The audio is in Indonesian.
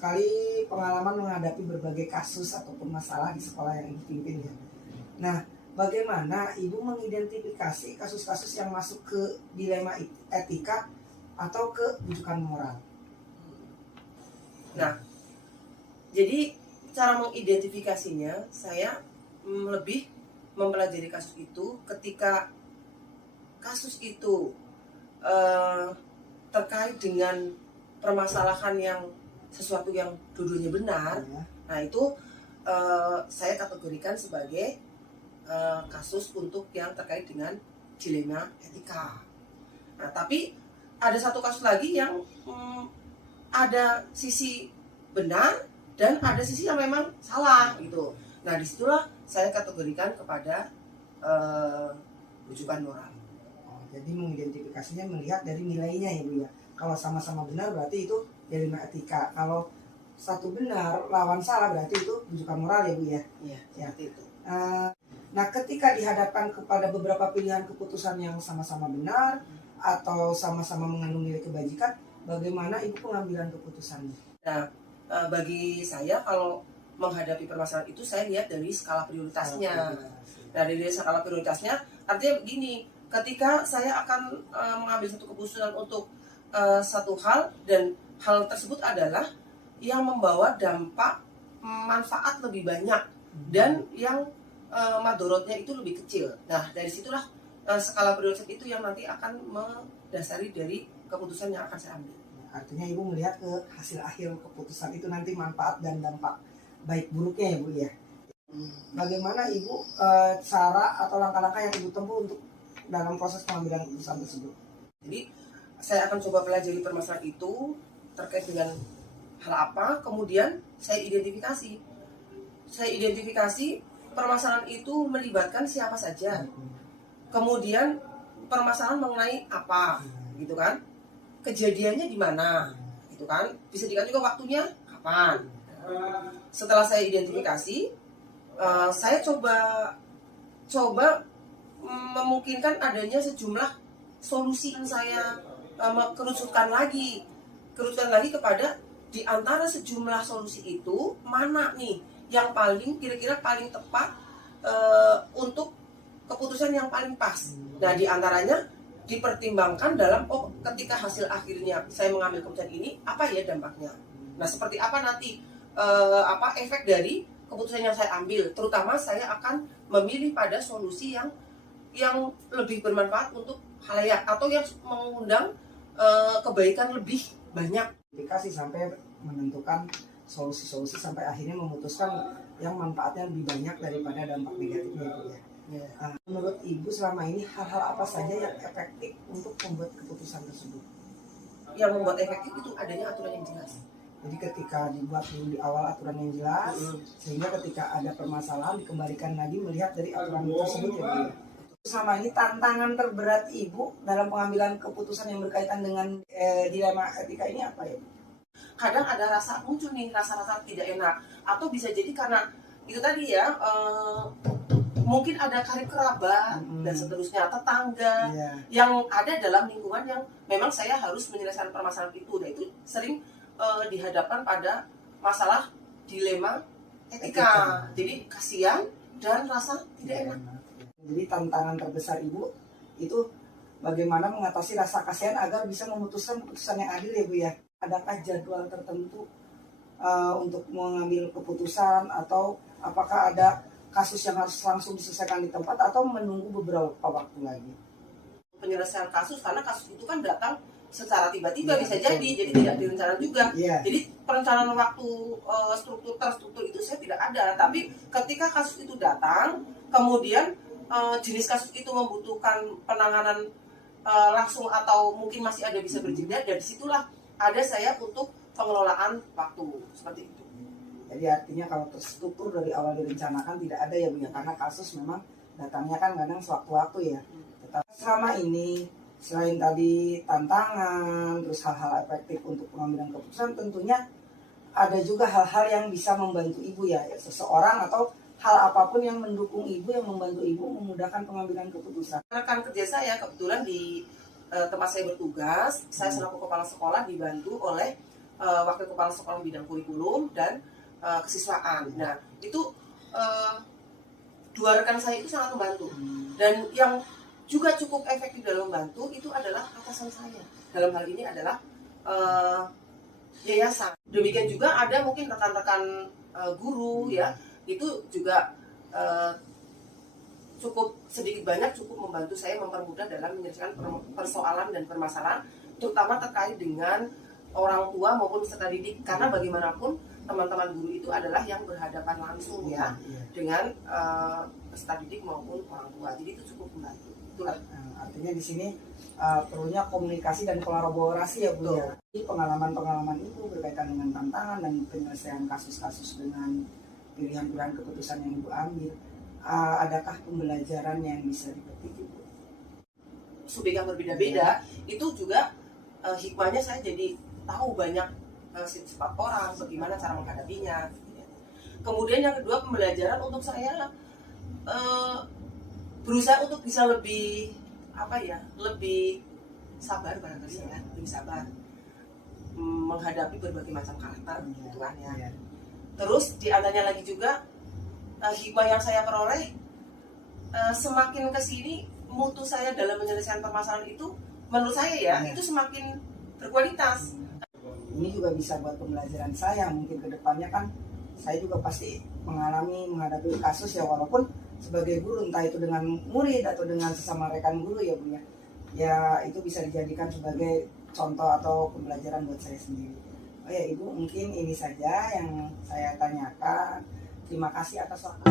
sekali pengalaman menghadapi berbagai kasus ataupun masalah di sekolah yang Ibu pimpin ya. Nah, bagaimana Ibu mengidentifikasi kasus-kasus yang masuk ke dilema etika atau ke rujukan moral? Nah, jadi cara mengidentifikasinya saya lebih mempelajari kasus itu ketika kasus itu terkait dengan permasalahan yang sesuatu yang dulunya benar. Nah itu saya kategorikan sebagai kasus untuk yang terkait dengan dilema etika. Nah tapi ada satu kasus lagi yang ada sisi benar dan ada sisi yang memang salah gitu. Nah disitulah saya kategorikan kepada rujukan moral. Jadi mengidentifikasinya melihat dari nilainya ya Bu ya. Kalau sama-sama benar berarti itu dilema etika. Kalau satu benar lawan salah berarti itu rujukan moral ya Bu ya. Iya, seperti itu. Nah ketika dihadapkan kepada beberapa pilihan keputusan yang sama-sama benar atau sama-sama mengandung nilai kebajikan, bagaimana Ibu pengambilan keputusannya? Nah bagi saya kalau menghadapi permasalahan itu saya lihat dari skala prioritasnya. Nah dari skala prioritasnya artinya begini, ketika saya akan mengambil satu keputusan untuk satu hal dan hal tersebut adalah yang membawa dampak manfaat lebih banyak dan yang madorotnya itu lebih kecil. Nah dari situlah skala prioritas itu yang nanti akan mendasari dari keputusan yang akan saya ambil. Artinya Ibu melihat ke hasil akhir keputusan itu nanti manfaat dan dampak baik buruknya ya Bu ya. Bagaimana Ibu cara atau langkah-langkah yang Ibu tempuh untuk dalam proses pengambilan keputusan tersebut? Jadi saya akan coba pelajari permasalahan itu terkait dengan hal apa, kemudian saya identifikasi. Saya identifikasi permasalahan itu melibatkan siapa saja. Kemudian permasalahan mengenai apa, gitu kan? Kejadiannya di mana, gitu kan? Bisa dikatakan juga waktunya kapan. Setelah saya identifikasi, saya coba memungkinkan adanya sejumlah solusi yang saya kerucutkan lagi kepada di antara sejumlah solusi itu mana nih yang paling kira-kira paling tepat untuk keputusan yang paling pas. Nah di antaranya dipertimbangkan dalam ketika hasil akhirnya saya mengambil keputusan ini apa ya dampaknya. Nah seperti apa nanti efek dari keputusan yang saya ambil, terutama saya akan memilih pada solusi yang lebih bermanfaat untuk khalayak atau yang mengundang kebaikan lebih banyak. Dikasih sampai menentukan solusi-solusi sampai akhirnya memutuskan yang manfaatnya lebih banyak daripada dampak negatifnya Bu ya. Menurut Ibu selama ini hal-hal apa saja yang efektif untuk membuat keputusan tersebut? Yang membuat efektif itu adanya aturan yang jelas. Jadi ketika dibuat dulu di awal aturan yang jelas, sehingga ketika ada permasalahan dikembalikan lagi melihat dari aturan tersebut ya Bu ya. Selama ini tantangan terberat Ibu dalam pengambilan keputusan yang berkaitan dengan dilema etika ini apa ya Bu? Kadang ada muncul nih rasa-rasa tidak enak, atau bisa jadi karena itu tadi ya mungkin ada karib kerabat dan seterusnya, tetangga yang ada dalam lingkungan yang memang saya harus menyelesaikan permasalahan itu. Dan itu sering dihadapkan pada masalah dilema etika. Jadi kasihan dan rasa tidak enak. Jadi tantangan terbesar Ibu itu bagaimana mengatasi rasa kasihan agar bisa memutuskan keputusan yang adil ya Bu ya. Adakah jadwal tertentu untuk mengambil keputusan atau apakah ada kasus yang harus langsung diselesaikan di tempat atau menunggu beberapa waktu lagi? Penyelesaian kasus, karena kasus itu kan datang secara tiba-tiba bisa jadi tidak direncanakan juga. Jadi perencanaan waktu terstruktur itu saya tidak ada. Tapi ketika kasus itu datang, kemudian jenis kasus itu membutuhkan penanganan langsung atau mungkin masih ada bisa berjeda, dari situlah ada saya untuk pengelolaan waktu seperti itu. Jadi artinya kalau terstruktur dari awal direncanakan tidak ada ya Bu ya, karena kasus memang datangnya kan kadang sewaktu-waktu ya. Tetapi selama ini selain tadi tantangan, terus hal-hal efektif untuk pengambilan keputusan, tentunya ada juga hal-hal yang bisa membantu Ibu ya, seseorang atau hal apapun yang mendukung Ibu, yang membantu Ibu memudahkan pengambilan keputusan. Rekan kerja saya kebetulan di tempat saya bertugas, saya selaku kepala sekolah dibantu oleh wakil kepala sekolah bidang kurikulum dan kesiswaan. Nah itu dua rekan saya itu sangat membantu, dan yang juga cukup efektif dalam membantu itu adalah atasan saya. Dalam hal ini adalah yayasan. Demikian juga ada mungkin rekan-rekan guru ya, itu juga cukup sedikit banyak cukup membantu saya mempermudah dalam menyelesaikan persoalan dan permasalahan, terutama terkait dengan orang tua maupun peserta didik, karena bagaimanapun teman-teman guru itu adalah yang berhadapan langsung ya dengan peserta didik maupun orang tua, jadi itu cukup membantu. Itulah. Artinya di sini perlunya komunikasi dan kolaborasi ya Bu ya. Pengalaman-pengalaman itu berkaitan dengan tantangan dan penyelesaian kasus-kasus dengan pilihan-pilihan keputusan yang Ibu ambil. Adakah pembelajaran yang bisa dipetik Ibu? Subjek yang berbeda-beda itu juga hikmahnya saya jadi tahu banyak sifat orang, bagaimana cara menghadapinya. Kemudian yang kedua, pembelajaran untuk saya berusaha untuk bisa lebih lebih sabar barangkali ya, lebih sabar menghadapi berbagai macam karakter gitu kan ya. Terus di antaranya lagi juga hikmah yang saya peroleh, semakin kesini mutu saya dalam menyelesaikan permasalahan itu menurut saya ya itu semakin berkualitas. Ini juga bisa buat pembelajaran saya, mungkin kedepannya kan saya juga pasti menghadapi kasus ya, walaupun sebagai guru, entah itu dengan murid atau dengan sesama rekan guru ya Bu ya, itu bisa dijadikan sebagai contoh atau pembelajaran buat saya sendiri. Oh ya Ibu, mungkin ini saja yang saya tanyakan. Terima kasih atas waktu.